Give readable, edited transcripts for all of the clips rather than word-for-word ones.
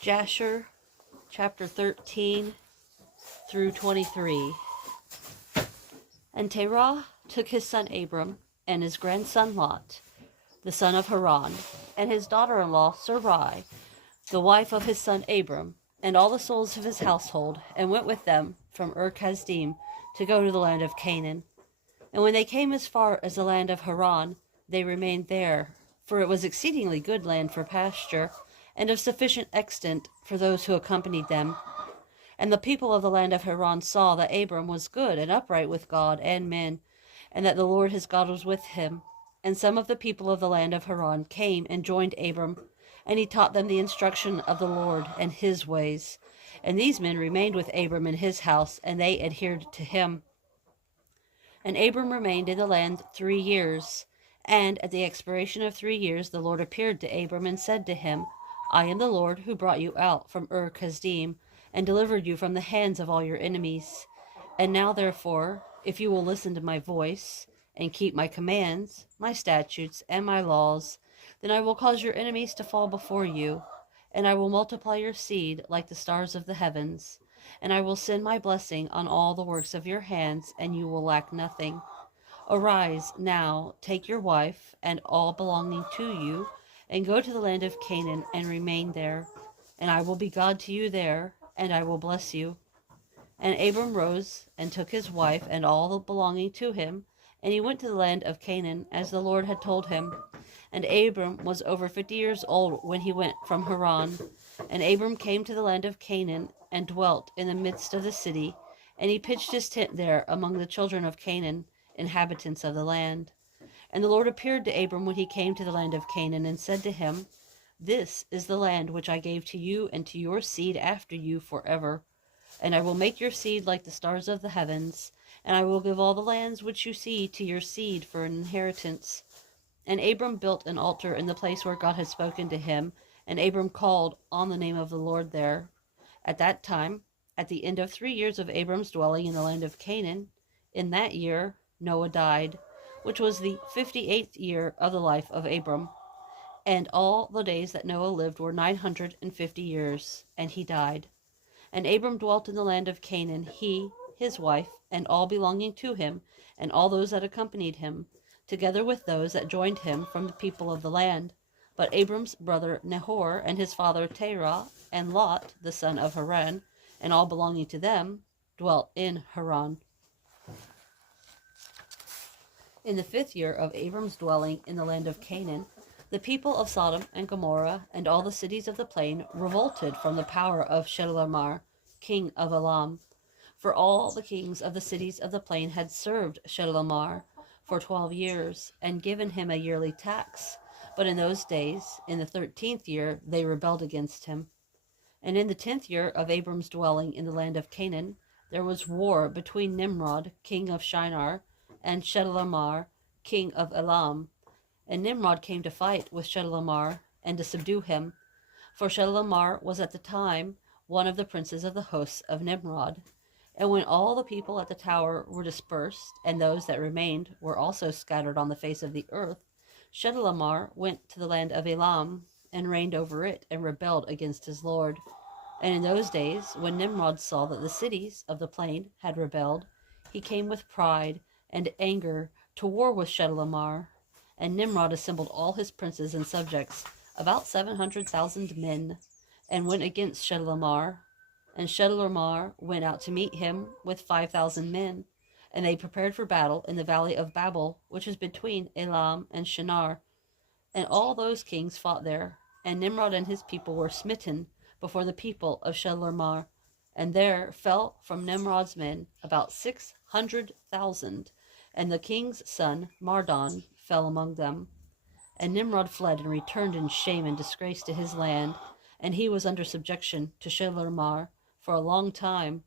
Jasher, chapter 13 through 23. And Terah took his son Abram and his grandson Lot, the son of Haran, and his daughter-in-law Sarai, the wife of his son Abram, and all the souls of his household, and went with them from Ur-Kasdim to go to the land of Canaan. And when they came as far as the land of Haran, they remained there, for it was exceedingly good land for pasture, and of sufficient extent for those who accompanied them. And the people of the land of Haran saw that Abram was good and upright with God and men, and that the Lord his God was with him. And some of the people of the land of Haran came and joined Abram, and he taught them the instruction of the Lord and his ways. And these men remained with Abram in his house, and they adhered to him. And Abram remained in the land 3 years. And at the expiration of 3 years the Lord appeared to Abram and said to him, I am the Lord who brought you out from Ur-Kasdim, and delivered you from the hands of all your enemies. And now therefore, if you will listen to my voice, and keep my commands, my statutes, and my laws, then I will cause your enemies to fall before you, and I will multiply your seed like the stars of the heavens. And I will send my blessing on all the works of your hands, and you will lack nothing. Arise now, take your wife, and all belonging to you, and go to the land of Canaan, and remain there. And I will be God to you there, and I will bless you. And Abram rose, and took his wife, and all belonging to him, and he went to the land of Canaan, as the Lord had told him. And Abram was over 50 years old when he went from Haran. And Abram came to the land of Canaan, and dwelt in the midst of the city, and he pitched his tent there among the children of Canaan, inhabitants of the land. And the Lord appeared to Abram when he came to the land of Canaan, and said to him, This is the land which I gave to you and to your seed after you forever. And I will make your seed like the stars of the heavens, and I will give all the lands which you see to your seed for an inheritance. And Abram built an altar in the place where God had spoken to him, and Abram called on the name of the Lord there. At that time, at the end of 3 years of Abram's dwelling in the land of Canaan, in that year Noah died, which was the 58th year of the life of Abram. And all the days that Noah lived were 950 years, and he died. And Abram dwelt in the land of Canaan, he, his wife, and all belonging to him, and all those that accompanied him, together with those that joined him from the people of the land. But Abram's brother Nahor, and his father Terah, and Lot, the son of Haran, and all belonging to them, dwelt in Haran. In the 5th year of Abram's dwelling in the land of Canaan, the people of Sodom and Gomorrah and all the cities of the plain revolted from the power of Chedorlaomer, king of Elam. For all the kings of the cities of the plain had served Chedorlaomer for 12 years, and given him a yearly tax. But in those days, in the 13th year, they rebelled against him. And in the 10th year of Abram's dwelling in the land of Canaan, there was war between Nimrod, king of Shinar, and Chedorlaomer, king of Elam. And Nimrod came to fight with Chedorlaomer, and to subdue him. For Chedorlaomer was at the time one of the princes of the hosts of Nimrod. And when all the people at the tower were dispersed, and those that remained were also scattered on the face of the earth, Chedorlaomer went to the land of Elam, and reigned over it, and rebelled against his Lord. And in those days, when Nimrod saw that the cities of the plain had rebelled, he came with pride and anger to war with Chedorlaomer. And Nimrod assembled all his princes and subjects, about 700,000 men, and went against Chedorlaomer. And Chedorlaomer went out to meet him with 5,000 men, and they prepared for battle in the valley of Babel, which is between Elam and Shinar. And all those kings fought there, and Nimrod and his people were smitten before the people of Chedorlaomer. And there fell from Nimrod's men about 600,000, and the king's son Mardon fell among them. And Nimrod fled and returned in shame and disgrace to his land, and he was under subjection to Chedorlaomer for a long time.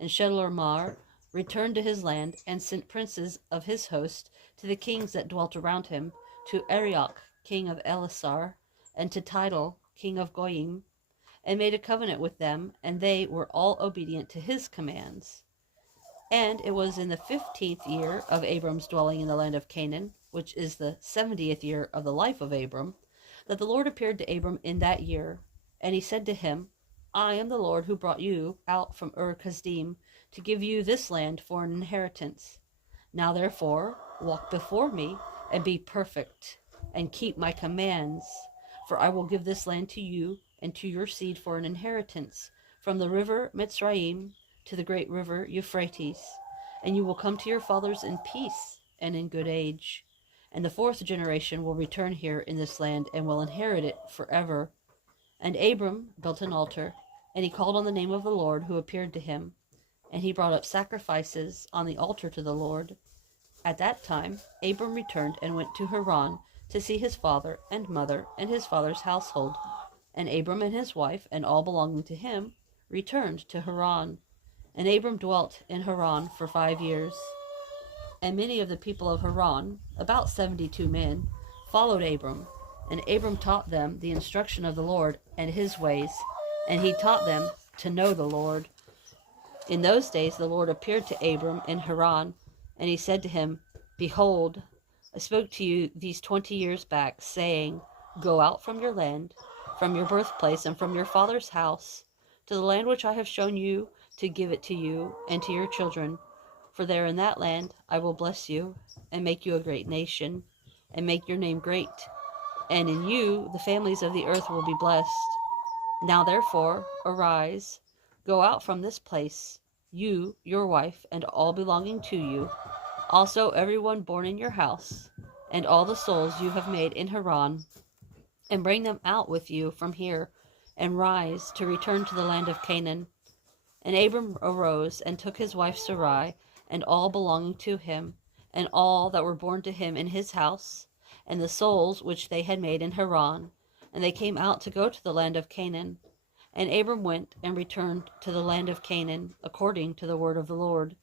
And Chedorlaomer returned to his land, and sent princes of his host to the kings that dwelt around him, to Arioch, king of Elasar, and to Tidal, king of Goyim, and made a covenant with them, and they were all obedient to his commands. And it was in the 15th year of Abram's dwelling in the land of Canaan, which is the 70th year of the life of Abram, that the Lord appeared to Abram in that year. And he said to him, I am the Lord who brought you out from Ur-Kasdim to give you this land for an inheritance. Now therefore, walk before me and be perfect, and keep my commands, for I will give this land to you and to your seed for an inheritance, from the river Mitzrayim to the great river Euphrates, and you will come to your fathers in peace and in good age. And the fourth generation will return here in this land and will inherit it forever. And Abram built an altar, and he called on the name of the Lord who appeared to him, and he brought up sacrifices on the altar to the Lord. At that time Abram returned and went to Haran to see his father and mother and his father's household. And Abram and his wife and all belonging to him returned to Haran. And Abram dwelt in Haran for 5 years. And many of the people of Haran, about 72 men, followed Abram. And Abram taught them the instruction of the Lord and his ways, and he taught them to know the Lord. In those days the Lord appeared to Abram in Haran, and he said to him, Behold, I spoke to you these 20 years back, saying, Go out from your land, from your birthplace, and from your father's house, to the land which I have shown you, to give it to you and to your children. For there in that land I will bless you, and make you a great nation, and make your name great. And in you the families of the earth will be blessed. Now therefore, arise, go out from this place, you, your wife, and all belonging to you, also everyone born in your house, and all the souls you have made in Haran, and bring them out with you from here, and rise to return to the land of Canaan. And Abram arose and took his wife Sarai, and all belonging to him, and all that were born to him in his house, and the souls which they had made in Haran, and they came out to go to the land of Canaan. And Abram went and returned to the land of Canaan, according to the word of the Lord.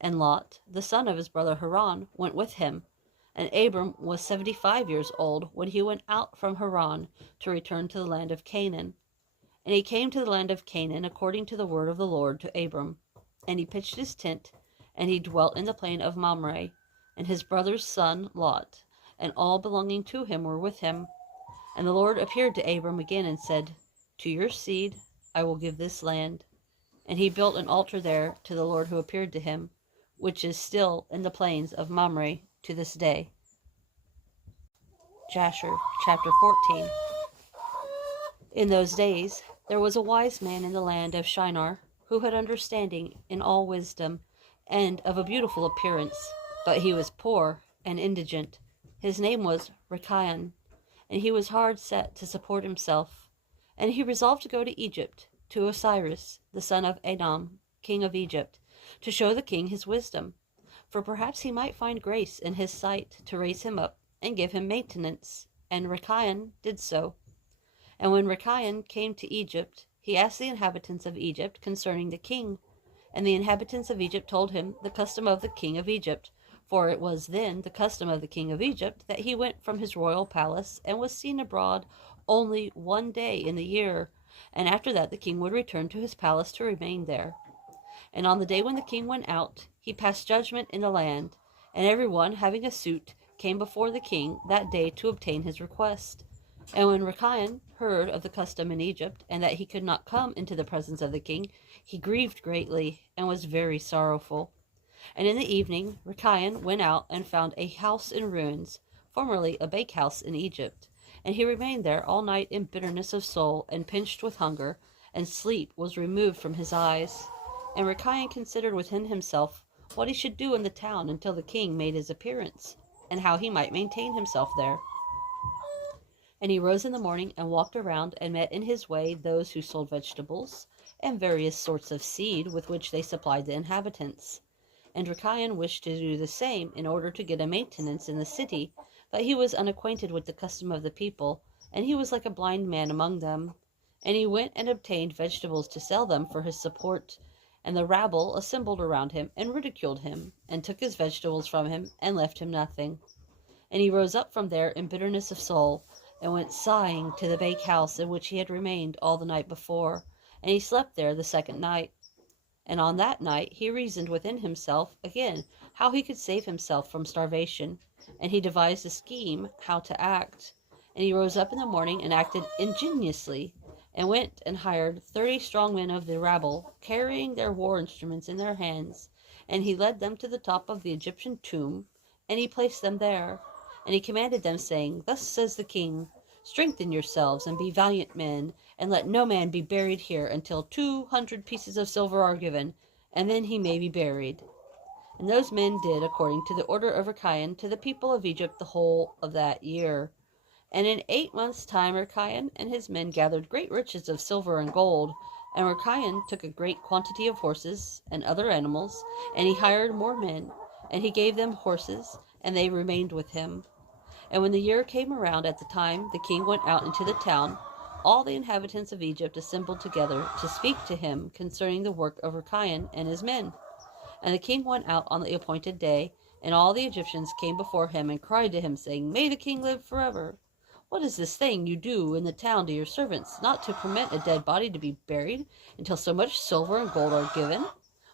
And Lot, the son of his brother Haran, went with him. And Abram was 75 years old when he went out from Haran to return to the land of Canaan. And he came to the land of Canaan according to the word of the Lord to Abram. And he pitched his tent, and he dwelt in the plain of Mamre. And his brother's son Lot, and all belonging to him, were with him. And the Lord appeared to Abram again and said, To your seed I will give this land. And he built an altar there to the Lord who appeared to him, which is still in the plains of Mamre to this day. Jasher, chapter 14. In those days there was a wise man in the land of Shinar, who had understanding in all wisdom, and of a beautiful appearance, but he was poor and indigent. His name was Rechiah, and he was hard set to support himself. And he resolved to go to Egypt, to Osiris, the son of Edom, king of Egypt, to show the king his wisdom, for perhaps he might find grace in his sight to raise him up and give him maintenance. And Rechiah did so. And when Rechiah came to Egypt, he asked the inhabitants of Egypt concerning the king. And the inhabitants of Egypt told him the custom of the king of Egypt, for it was then the custom of the king of Egypt that he went from his royal palace and was seen abroad only 1 day in the year, and after that the king would return to his palace to remain there. And on the day when the king went out, he passed judgment in the land, and everyone having a suit came before the king that day to obtain his request. And when Rechiah heard of the custom in Egypt, and that he could not come into the presence of the king, he grieved greatly, and was very sorrowful. And in the evening Rechiah went out and found a house in ruins, formerly a bakehouse in Egypt. And he remained there all night in bitterness of soul, and pinched with hunger, and sleep was removed from his eyes. And Rechiah considered within himself what he should do in the town until the king made his appearance, and how he might maintain himself there. And he rose in the morning and walked around, and met in his way those who sold vegetables and various sorts of seed with which they supplied the inhabitants. And Rechiah wished to do the same in order to get a maintenance in the city, but he was unacquainted with the custom of the people, and he was like a blind man among them. And he went and obtained vegetables to sell them for his support. And the rabble assembled around him and ridiculed him, and took his vegetables from him, and left him nothing. And he rose up from there in bitterness of soul, and went sighing to the bakehouse in which he had remained all the night before, and he slept there the second night. And on that night he reasoned within himself again how he could save himself from starvation, and he devised a scheme how to act. And he rose up in the morning and acted ingeniously, and went and hired 30 strong men of the rabble, carrying their war instruments in their hands. And he led them to the top of the Egyptian tomb, and he placed them there. And he commanded them, saying, Thus says the king, strengthen yourselves, and be valiant men, and let no man be buried here until 200 pieces of silver are given, and then he may be buried. And those men did according to the order of Rechiah to the people of Egypt the whole of that year. And in 8 months' time Rechiah and his men gathered great riches of silver and gold. And Rechiah took a great quantity of horses and other animals, and he hired more men, and he gave them horses, and they remained with him. And when the year came around at the time the king went out into the town, all the inhabitants of Egypt assembled together to speak to him concerning the work of Rechiah and his men. And the king went out on the appointed day, and all the Egyptians came before him and cried to him, saying, May the king live forever. What is this thing you do in the town to your servants, not to permit a dead body to be buried until so much silver and gold are given?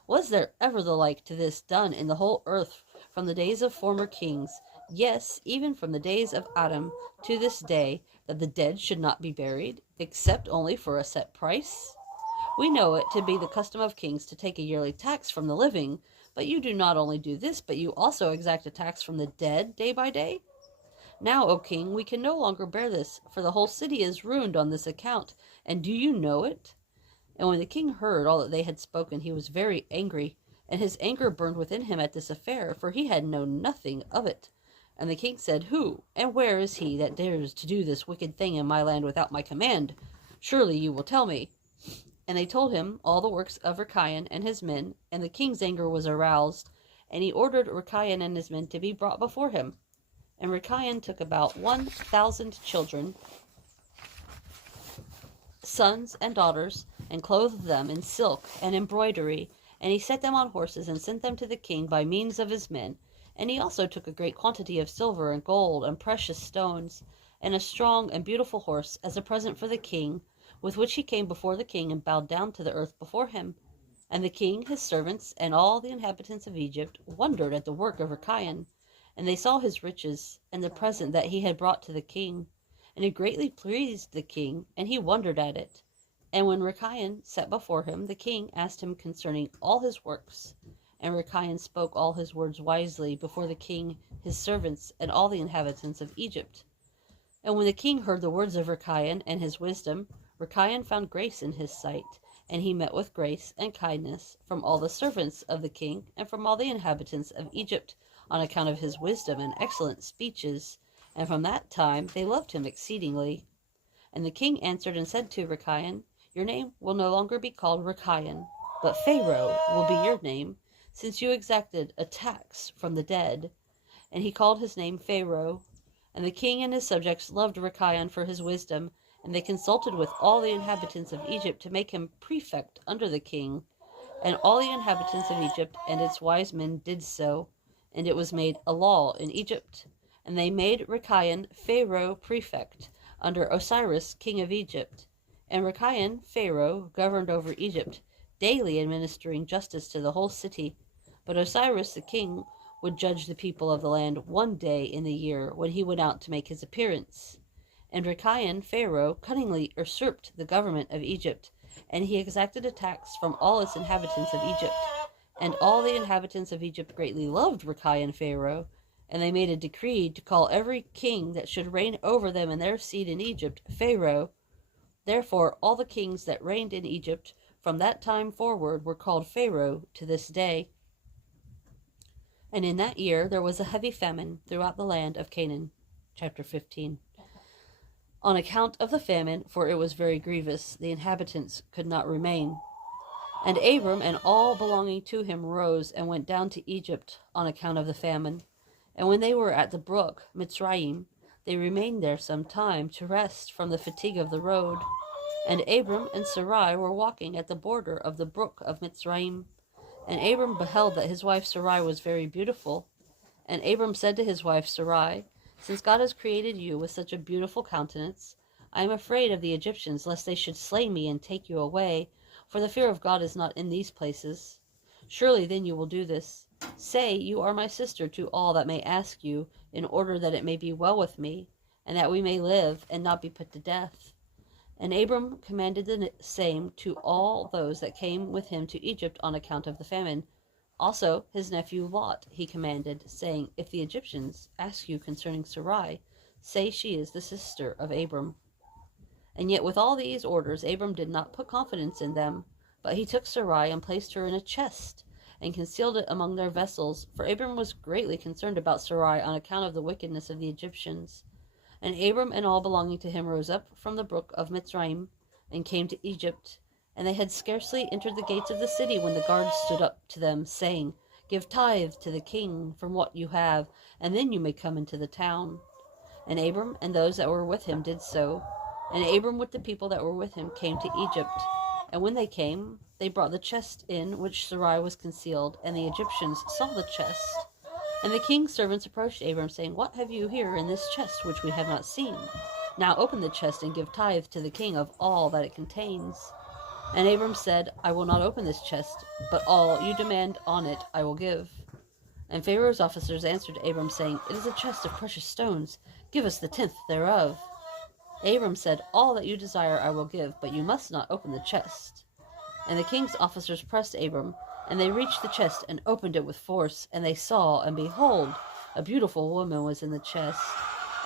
Was there ever the like to this done in the whole earth from the days of former kings, yes, even from the days of Adam to this day, that the dead should not be buried, except only for a set price? We know it to be the custom of kings to take a yearly tax from the living, but you do not only do this, but you also exact a tax from the dead day by day. Now, O king, we can no longer bear this, for the whole city is ruined on this account, and do you know it? And when the king heard all that they had spoken, he was very angry, and his anger burned within him at this affair, for he had known nothing of it. And the king said, Who and where is he that dares to do this wicked thing in my land without my command? Surely you will tell me. And they told him all the works of Rechiah and his men, and the king's anger was aroused, and he ordered Rechiah and his men to be brought before him. And Rechiah took about 1,000 children, sons and daughters, and clothed them in silk and embroidery, and he set them on horses and sent them to the king by means of his men. And he also took a great quantity of silver and gold and precious stones, and a strong and beautiful horse as a present for the king, with which he came before the king and bowed down to the earth before him. And the king, his servants, and all the inhabitants of Egypt wondered at the work of Rechiah, and they saw his riches and the present that he had brought to the king. And it greatly pleased the king, and he wondered at it. And when Rechiah sat before him, the king asked him concerning all his works. And Rechiah spoke all his words wisely before the king, his servants, and all the inhabitants of Egypt. And when the king heard the words of Rechiah and his wisdom, Rechiah found grace in his sight, and he met with grace and kindness from all the servants of the king and from all the inhabitants of Egypt, on account of his wisdom and excellent speeches. And from that time they loved him exceedingly. And the king answered and said to Rechiah, Your name will no longer be called Rechiah, but Pharaoh will be your name, since you exacted a tax from the dead. And he called his name Pharaoh. And the king and his subjects loved Rechiah for his wisdom, and they consulted with all the inhabitants of Egypt to make him prefect under the king. And all the inhabitants of Egypt and its wise men did so, and it was made a law in Egypt. And they made Rechiah Pharaoh prefect under Osiris king of Egypt. And Rechiah Pharaoh governed over Egypt, daily administering justice to the whole city. But Osiris the king would judge the people of the land one day in the year, when he went out to make his appearance. And Rechiah Pharaoh cunningly usurped the government of Egypt, and he exacted a tax from all its inhabitants of Egypt. And all the inhabitants of Egypt greatly loved Rechiah Pharaoh, and they made a decree to call every king that should reign over them and their seed in Egypt Pharaoh. Therefore all the kings that reigned in Egypt from that time forward were called Pharaoh to this day. And in that year there was a heavy famine throughout the land of Canaan. Chapter 15. On account of the famine, for it was very grievous, the inhabitants could not remain. And Abram and all belonging to him rose and went down to Egypt on account of the famine. And when they were at the brook Mitzrayim, they remained there some time to rest from the fatigue of the road. And Abram and Sarai were walking at the border of the brook of Mitzrayim. And Abram beheld that his wife Sarai was very beautiful. And Abram said to his wife Sarai, Since God has created you with such a beautiful countenance, I am afraid of the Egyptians, lest they should slay me and take you away, for the fear of God is not in these places. Surely then you will do this. Say, You are my sister to all that may ask you, in order that it may be well with me, and that we may live and not be put to death. And Abram commanded the same to all those that came with him to Egypt on account of the famine. Also his nephew Lot he commanded, saying, If the Egyptians ask you concerning Sarai, say she is the sister of Abram. And yet with all these orders Abram did not put confidence in them, but he took Sarai and placed her in a chest, and concealed it among their vessels, for Abram was greatly concerned about Sarai on account of the wickedness of the Egyptians. And Abram and all belonging to him rose up from the brook of Mitzrayim, and came to Egypt. And they had scarcely entered the gates of the city when the guards stood up to them, saying, Give tithe to the king from what you have, and then you may come into the town. And Abram and those that were with him did so. And Abram with the people that were with him came to Egypt. And when they came, they brought the chest in which Sarai was concealed, and the Egyptians saw the chest. And the king's servants approached Abram, saying, What have you here in this chest which we have not seen? Now open the chest and give tithe to the king of all that it contains. And Abram said, I will not open this chest, but all you demand on it I will give. And Pharaoh's officers answered Abram, saying, It is a chest of precious stones. Give us the tenth thereof. Abram said, All that you desire I will give, but you must not open the chest. And the king's officers pressed Abram, and they reached the chest and opened it with force. And they saw, and behold, a beautiful woman was in the chest.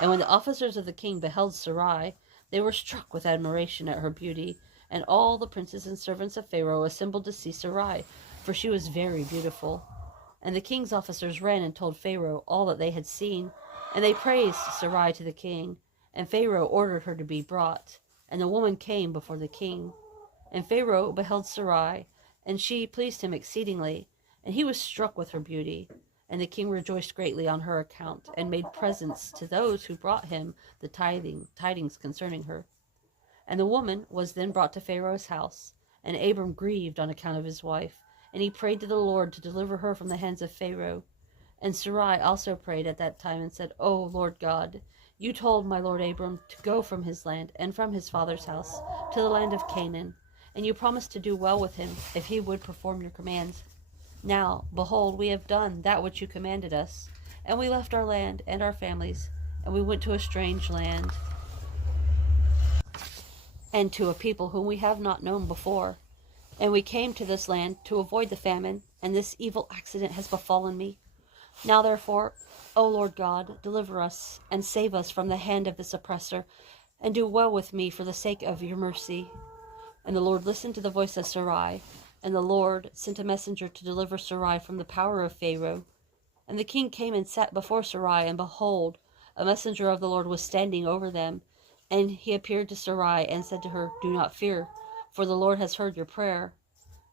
And when the officers of the king beheld Sarai, they were struck with admiration at her beauty. And all the princes and servants of Pharaoh assembled to see Sarai, for she was very beautiful. And the king's officers ran and told Pharaoh all that they had seen. And they praised Sarai to the king. And Pharaoh ordered her to be brought. And the woman came before the king. And Pharaoh beheld Sarai, and she pleased him exceedingly, and he was struck with her beauty. And the king rejoiced greatly on her account, and made presents to those who brought him the tidings concerning her. And the woman was then brought to Pharaoh's house, and Abram grieved on account of his wife, and he prayed to the Lord to deliver her from the hands of Pharaoh. And Sarai also prayed at that time, and said, O Lord God, you told my lord Abram to go from his land and from his father's house to the land of Canaan, and you promised to do well with him if he would perform your commands. Now, behold, we have done that which you commanded us, and we left our land and our families, and we went to a strange land, and to a people whom we have not known before. And we came to this land to avoid the famine, and this evil accident has befallen me. Now therefore, O Lord God, deliver us, and save us from the hand of this oppressor, and do well with me for the sake of your mercy. And the Lord listened to the voice of Sarai, and the Lord sent a messenger to deliver Sarai from the power of Pharaoh. And the king came and sat before Sarai, and behold, a messenger of the Lord was standing over them. And he appeared to Sarai and said to her, Do not fear, for the Lord has heard your prayer.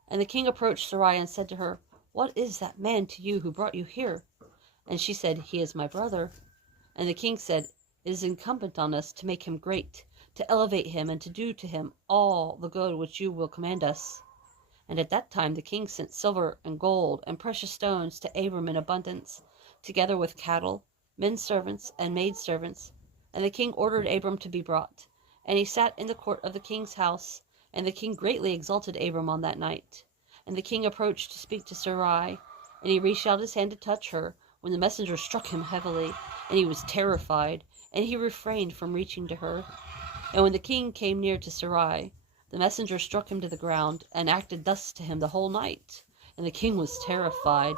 And the king approached Sarai and said to her, What is that man to you who brought you here? And she said, He is my brother. And the king said, It is incumbent on us to make him great, to elevate him, and to do to him all the good which you will command us. And at that time the king sent silver and gold and precious stones to Abram in abundance, together with cattle, men servants, and maid servants. And the king ordered Abram to be brought. And he sat in the court of the king's house, and the king greatly exalted Abram on that night. And the king approached to speak to Sarai, and he reached out his hand to touch her, when the messenger struck him heavily, and he was terrified, and he refrained from reaching to her. And when the king came near to Sarai, the messenger struck him to the ground, and acted thus to him the whole night. And the king was terrified.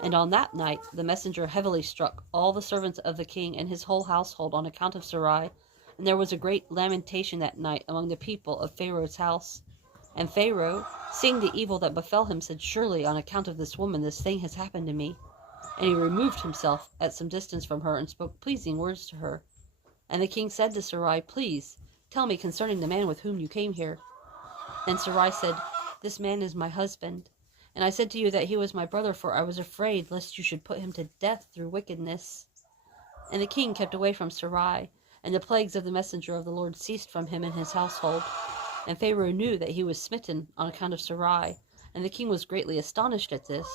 And on that night the messenger heavily struck all the servants of the king and his whole household on account of Sarai. And there was a great lamentation that night among the people of Pharaoh's house. And Pharaoh, seeing the evil that befell him, said, Surely on account of this woman this thing has happened to me. And he removed himself at some distance from her, and spoke pleasing words to her. And the king said to Sarai, Please, tell me concerning the man with whom you came here. And Sarai said, This man is my husband. And I said to you that he was my brother, for I was afraid lest you should put him to death through wickedness. And the king kept away from Sarai, and the plagues of the messenger of the Lord ceased from him and his household. And Pharaoh knew that he was smitten on account of Sarai, and the king was greatly astonished at this.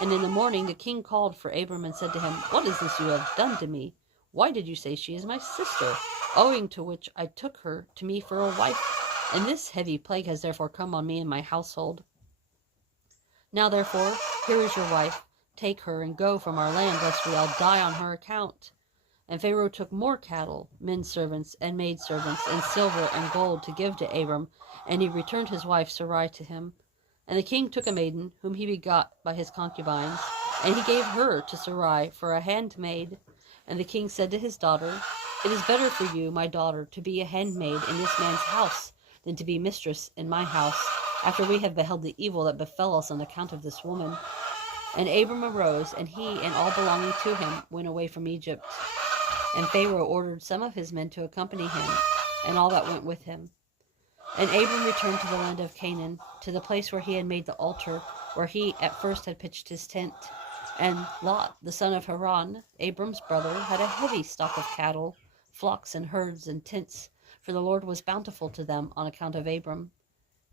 And in the morning the king called for Abram and said to him, What is this you have done to me? Why did you say she is my sister? Owing to which I took her to me for a wife, and this heavy plague has therefore come on me and my household. Now therefore, here is your wife. Take her and go from our land, lest we all die on her account. And Pharaoh took more cattle, men servants, and maid servants, and silver and gold to give to Abram, and he returned his wife Sarai to him. And the king took a maiden, whom he begot by his concubines, and he gave her to Sarai for a handmaid. And the king said to his daughter, It is better for you, my daughter, to be a handmaid in this man's house than to be mistress in my house, after we have beheld the evil that befell us on account of this woman. And Abram arose, and he and all belonging to him went away from Egypt. And Pharaoh ordered some of his men to accompany him, and all that went with him. And Abram returned to the land of Canaan, to the place where he had made the altar, where he at first had pitched his tent. And Lot, the son of Haran, Abram's brother, had a heavy stock of cattle, flocks and herds and tents, for the Lord was bountiful to them on account of Abram.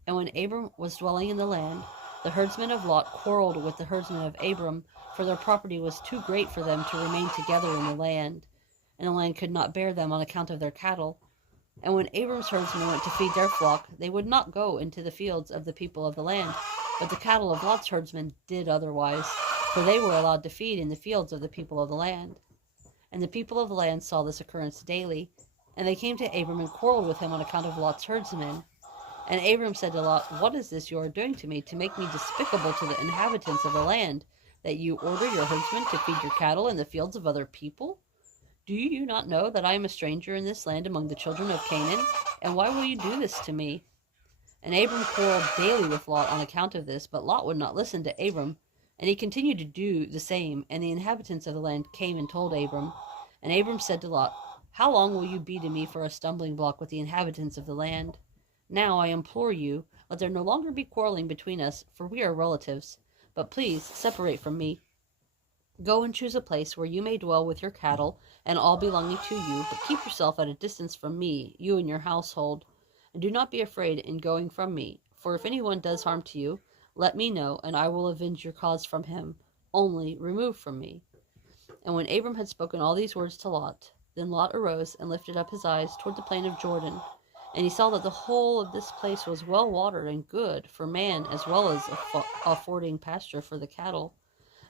And when Abram was dwelling in the land, the herdsmen of Lot quarreled with the herdsmen of Abram, for their property was too great for them to remain together in the land, and the land could not bear them on account of their cattle. And when Abram's herdsmen went to feed their flock, they would not go into the fields of the people of the land, but the cattle of Lot's herdsmen did otherwise, for they were allowed to feed in the fields of the people of the land. And the people of the land saw this occurrence daily, and they came to Abram and quarreled with him on account of Lot's herdsmen. And Abram said to Lot, What is this you are doing to me, to make me despicable to the inhabitants of the land, that you order your herdsmen to feed your cattle in the fields of other people? Do you not know that I am a stranger in this land among the children of Canaan? And why will you do this to me? And Abram quarreled daily with Lot on account of this, but Lot would not listen to Abram, and he continued to do the same. And the inhabitants of the land came and told Abram. And Abram said to Lot, How long will you be to me for a stumbling block with the inhabitants of the land? Now I implore you, let there no longer be quarreling between us, for we are relatives. But please separate from me. Go and choose a place where you may dwell with your cattle and all belonging to you, but keep yourself at a distance from me, you and your household. And do not be afraid in going from me, for if anyone does harm to you, let me know, and I will avenge your cause from him. Only remove from me. And when Abram had spoken all these words to Lot, then Lot arose and lifted up his eyes toward the plain of Jordan, and he saw that the whole of this place was well watered and good for man, as well as affording pasture for the cattle.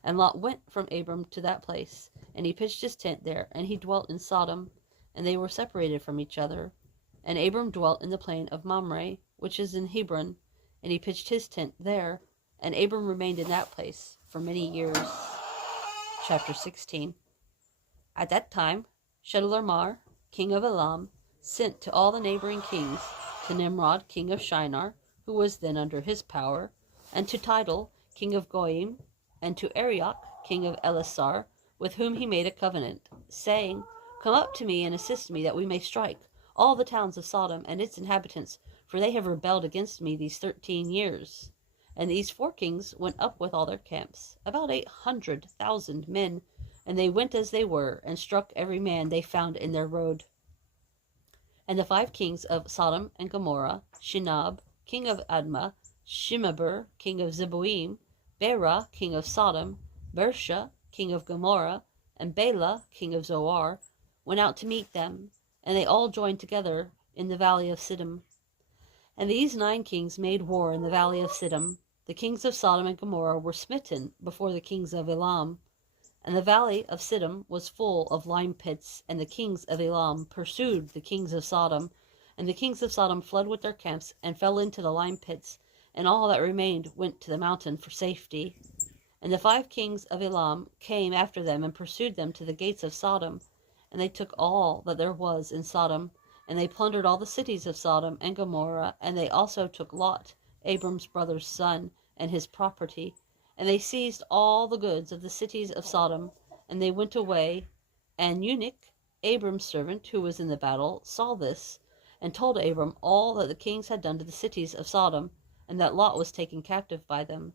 And Lot went from Abram to that place, and he pitched his tent there, and he dwelt in Sodom, and they were separated from each other. And Abram dwelt in the plain of Mamre, which is in Hebron, and he pitched his tent there, and Abram remained in that place for many years. Chapter 16. At that time, Chedorlaomer, king of Elam, sent to all the neighboring kings, to Nimrod, king of Shinar, who was then under his power, and to Tidal, king of Goyim, and to Arioch, king of Elasar, with whom he made a covenant, saying, Come up to me and assist me, that we may strike all the towns of Sodom and its inhabitants, for they have rebelled against me these 13 years. And these 4 kings went up with all their camps, about 800,000 men, and they went as they were, and struck every man they found in their road. And the 5 kings of Sodom and Gomorrah, Shinab, king of Admah, Shimeber, king of Zeboim, Bera, king of Sodom, Bersha, king of Gomorrah, and Bela, king of Zoar, went out to meet them, and they all joined together in the valley of Siddim. And these 9 kings made war in the valley of Siddim. The kings of Sodom and Gomorrah were smitten before the kings of Elam. And the valley of Siddim was full of lime pits, and the kings of Elam pursued the kings of Sodom. And the kings of Sodom fled with their camps, and fell into the lime pits, and all that remained went to the mountain for safety. And the 5 kings of Elam came after them, and pursued them to the gates of Sodom. And they took all that there was in Sodom, and they plundered all the cities of Sodom and Gomorrah, and they also took Lot, Abram's brother's son, and his property. And they seized all the goods of the cities of Sodom, and they went away. And Eunuch, Abram's servant, who was in the battle, saw this, and told Abram all that the kings had done to the cities of Sodom, and that Lot was taken captive by them.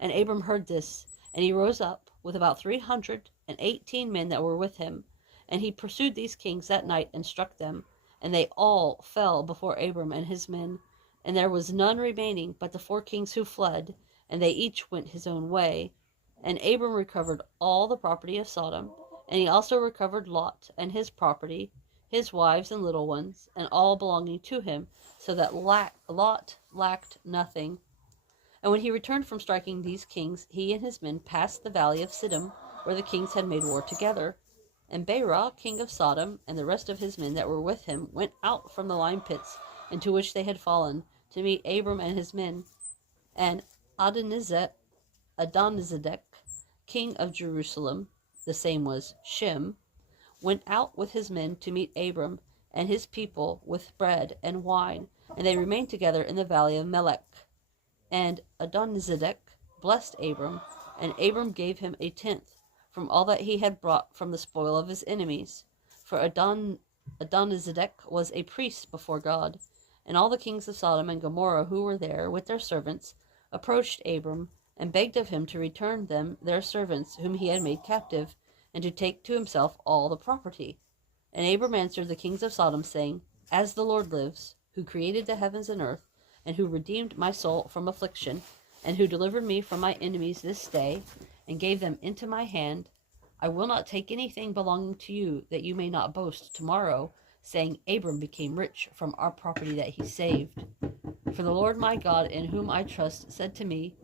And Abram heard this, and he rose up with about 318 men that were with him, and he pursued these kings that night and struck them, and they all fell before Abram and his men, and there was none remaining but the 4 kings who fled, and they each went his own way. And Abram recovered all the property of Sodom, and he also recovered Lot and his property, his wives and little ones, and all belonging to him, so that Lot lacked nothing. And when he returned from striking these kings, he and his men passed the valley of Siddim, where the kings had made war together. And Bera, king of Sodom, and the rest of his men that were with him went out from the lime pits into which they had fallen to meet Abram and his men. And Adonizedek, king of Jerusalem, the same was Shem, went out with his men to meet Abram and his people with bread and wine, and they remained together in the valley of Melech. And Adonizedek blessed Abram, and Abram gave him a tenth from all that he had brought from the spoil of his enemies. For Adonizedek was a priest before God. And all the kings of Sodom and Gomorrah who were there with their servants approached Abram and begged of him to return them their servants whom he had made captive, and to take to himself all the property. And Abram answered the kings of Sodom, saying, As the Lord lives, who created the heavens and earth, and who redeemed my soul from affliction, and who delivered me from my enemies this day, and gave them into my hand, I will not take anything belonging to you, that you may not boast tomorrow, saying, Abram became rich from our property that he saved. For the Lord my God, in whom I trust, said to me,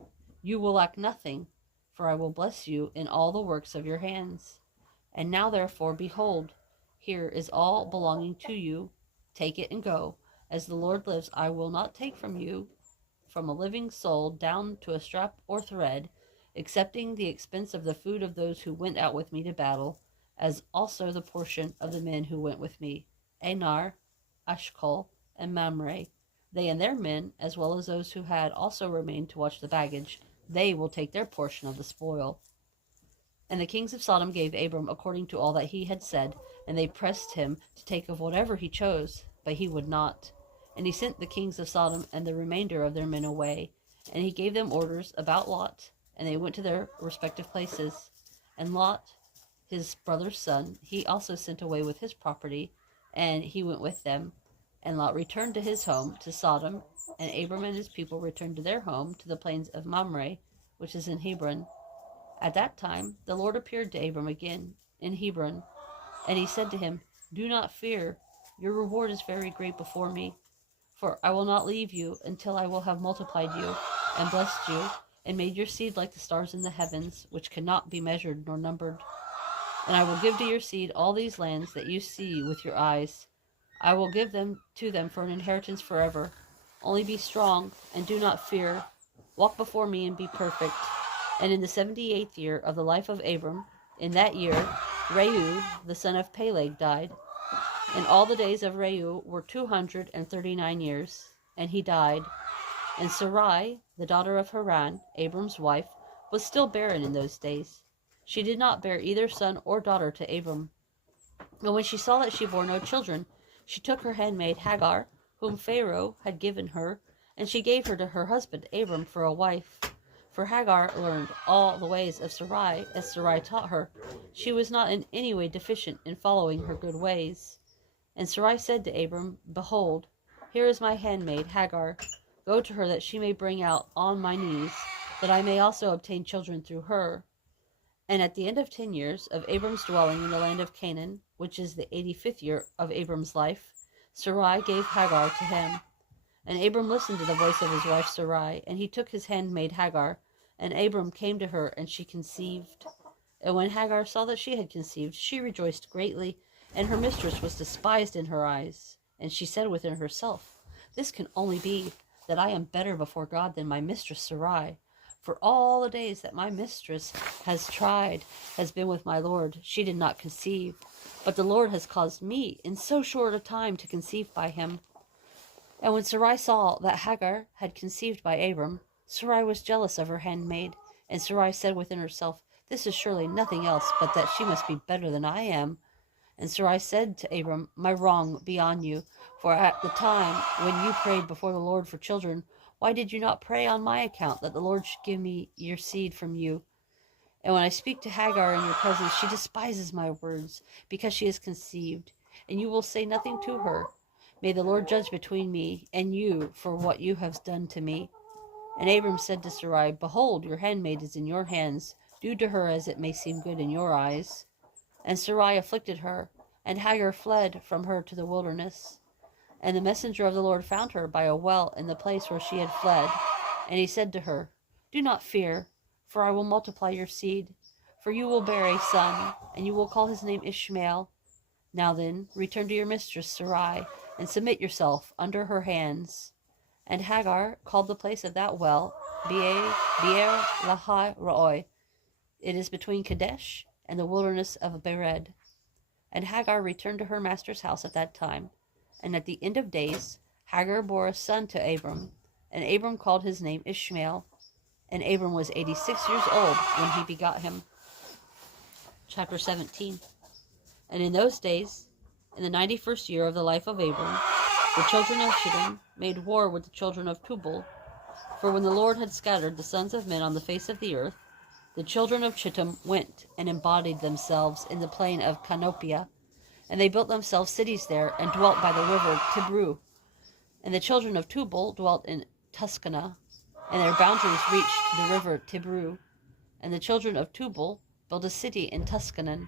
You will lack nothing, for I will bless you in all the works of your hands. And now therefore, behold, here is all belonging to you. Take it and go. As the Lord lives, I will not take from you, from a living soul down to a strap or thread, excepting the expense of the food of those who went out with me to battle, as also the portion of the men who went with me, Anar, Ashkol, and Mamre, they and their men, as well as those who had also remained to watch the baggage. They will take their portion of the spoil. And the kings of Sodom gave Abram according to all that he had said, and they pressed him to take of whatever he chose, but he would not. And he sent the kings of Sodom and the remainder of their men away, and he gave them orders about Lot, and they went to their respective places. And Lot, his brother's son, he also sent away with his property, and he went with them. And Lot returned to his home, to Sodom, and Abram and his people returned to their home, to the plains of Mamre, which is in Hebron. At that time the Lord appeared to Abram again in Hebron, and he said to him, Do not fear, your reward is very great before me. For I will not leave you until I will have multiplied you, and blessed you, and made your seed like the stars in the heavens, which cannot be measured nor numbered. And I will give to your seed all these lands that you see with your eyes. I will give them to them for an inheritance forever. Only be strong, and do not fear. Walk before me and be perfect. And in the 78th year of the life of Abram, in that year, Reu, the son of Peleg, died. And all the days of Reu were 239 years, and he died. And Sarai, the daughter of Haran, Abram's wife, was still barren in those days. She did not bear either son or daughter to Abram. And when she saw that she bore no children, she took her handmaid Hagar, whom Pharaoh had given her, and she gave her to her husband Abram for a wife. For Hagar learned all the ways of Sarai, as Sarai taught her. She was not in any way deficient in following her good ways. And Sarai said to Abram, Behold, here is my handmaid Hagar. Go to her, that she may bring out on my knees, that I may also obtain children through her. And at the end of 10 years of Abram's dwelling in the land of Canaan, which is the 85th year of Abram's life, Sarai gave Hagar to him. And Abram listened to the voice of his wife Sarai, and he took his handmaid Hagar, and Abram came to her, and she conceived. And when Hagar saw that she had conceived, she rejoiced greatly, and her mistress was despised in her eyes. And she said within herself, This can only be that I am better before God than my mistress Sarai. For all the days that my mistress has been with my Lord, she did not conceive. But the Lord has caused me in so short a time to conceive by him. And when Sarai saw that Hagar had conceived by Abram, Sarai was jealous of her handmaid. And Sarai said within herself, This is surely nothing else but that she must be better than I am. And Sarai said to Abram, My wrong be on you, for at the time when you prayed before the Lord for children, why did you not pray on my account, that the Lord should give me your seed from you? And when I speak to Hagar in your presence, she despises my words, because she has conceived, and you will say nothing to her. May the Lord judge between me and you for what you have done to me. And Abram said to Sarai, Behold, your handmaid is in your hands. Do to her as it may seem good in your eyes. And Sarai afflicted her, and Hagar fled from her to the wilderness. And the messenger of the Lord found her by a well in the place where she had fled. And he said to her, Do not fear, for I will multiply your seed. for you will bear a son, and you will call his name Ishmael. Now then, return to your mistress Sarai, and submit yourself under her hands. And Hagar called the place of that well Beer Lahai Roi. It is between Kadesh and the wilderness of Bered. And Hagar returned to her master's house at that time. And at the end of days, Hagar bore a son to Abram, and Abram called his name Ishmael. And Abram was 86 years old when he begot him. Chapter 17. And in those days, in the 91st year of the life of Abram, the children of Shittim made war with the children of Tubal. For when the Lord had scattered the sons of men on the face of the earth, the children of Shittim went and embodied themselves in the plain of Canopia, and they built themselves cities there and dwelt by the river Tibru. And the children of Tubal dwelt in Tuscana, and their boundaries reached the river Tibru. And the children of Tubal built a city in Tuscanan,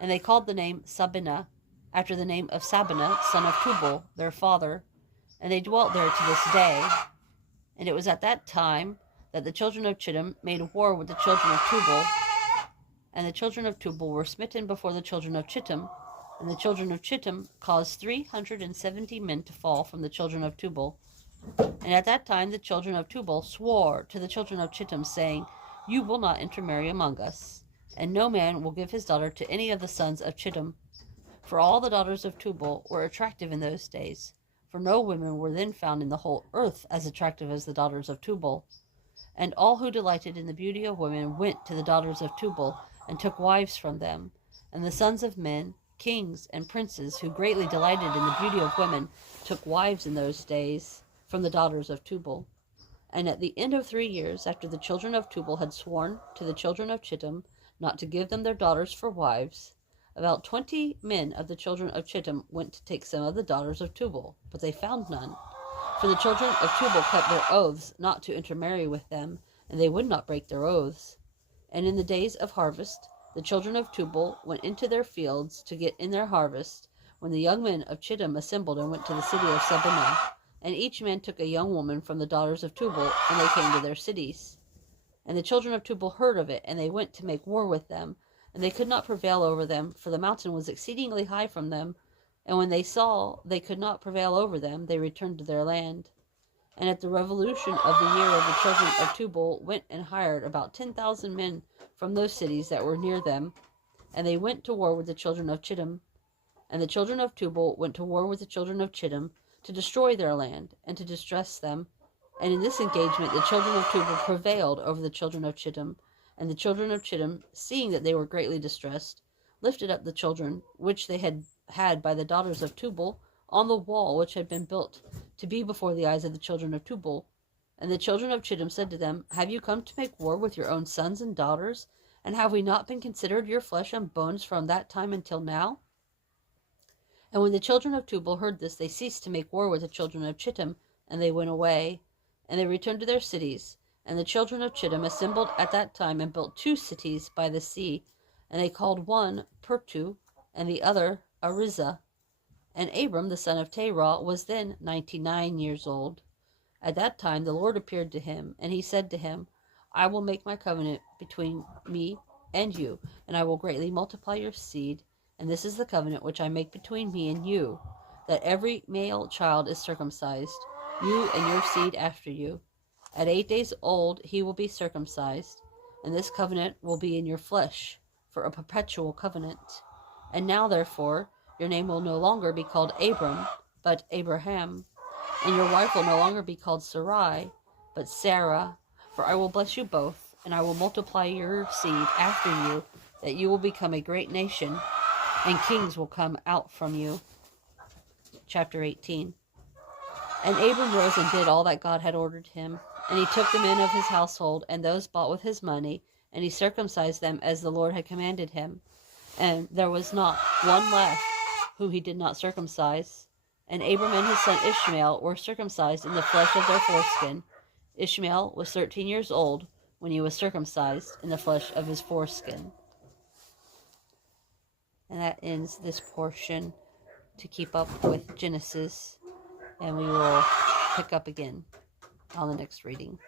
and they called the name Sabina, after the name of Sabina, son of Tubal, their father, and they dwelt there to this day. And it was at that time that the children of Chittim made war with the children of Tubal, and the children of Tubal were smitten before the children of Chittim, and the children of Chittim caused 370 men to fall from the children of Tubal. And at that time the children of Tubal swore to the children of Chittim, saying, You will not intermarry among us, and no man will give his daughter to any of the sons of Chittim. For all the daughters of Tubal were attractive in those days, for no women were then found in the whole earth as attractive as the daughters of Tubal. And all who delighted in the beauty of women went to the daughters of Tubal, and took wives from them. And the sons of men, kings and princes, who greatly delighted in the beauty of women, took wives in those days from the daughters of Tubal. And at the end of 3 years, after the children of Tubal had sworn to the children of Chittim not to give them their daughters for wives, about 20 men of the children of Chittim went to take some of the daughters of Tubal, but they found none. For the children of Tubal kept their oaths not to intermarry with them, and they would not break their oaths. And in the days of harvest, the children of Tubal went into their fields to get in their harvest, when the young men of Chittim assembled and went to the city of Sabinah. And each man took a young woman from the daughters of Tubal, and they came to their cities. And the children of Tubal heard of it, and they went to make war with them. And they could not prevail over them, for the mountain was exceedingly high from them. And when they saw they could not prevail over them, they returned to their land. And at the revolution of the year of the children of Tubal went and hired about 10,000 men from those cities that were near them, and they went to war with the children of Chittim. And the children of Tubal went to war with the children of Chittim, to destroy their land, and to distress them. And in this engagement the children of Tubal prevailed over the children of Chittim. And the children of Chittim, seeing that they were greatly distressed, lifted up the children which they had by the daughters of Tubal on the wall which had been built to be before the eyes of the children of Tubal. And the children of Chittim said to them, Have you come to make war with your own sons and daughters? And have we not been considered your flesh and bones from that time until now? And when the children of Tubal heard this, they ceased to make war with the children of Chittim, and they went away, and they returned to their cities. And the children of Chittim assembled at that time and built 2 cities by the sea, and they called one Purtu, and the other Arizah. And Abram the son of Terah was then 99 years old. At that time the Lord appeared to him, and he said to him, I will make my covenant between me and you, and I will greatly multiply your seed. And this is the covenant which I make between me and you, that every male child is circumcised, you and your seed after you. At 8 days old he will be circumcised, and this covenant will be in your flesh for a perpetual covenant. And now, therefore, your name will no longer be called Abram, but Abraham, and your wife will no longer be called Sarai, but Sarah, for I will bless you both, and I will multiply your seed after you, that you will become a great nation, and kings will come out from you. Chapter 18. And Abram rose and did all that God had ordered him. And he took the men of his household, and those bought with his money, and he circumcised them as the Lord had commanded him. And there was not one left whom he did not circumcise. And Abram and his son Ishmael were circumcised in the flesh of their foreskin. Ishmael was 13 years old when he was circumcised in the flesh of his foreskin. And that ends this portion to keep up with Genesis. And we will pick up again on the next reading.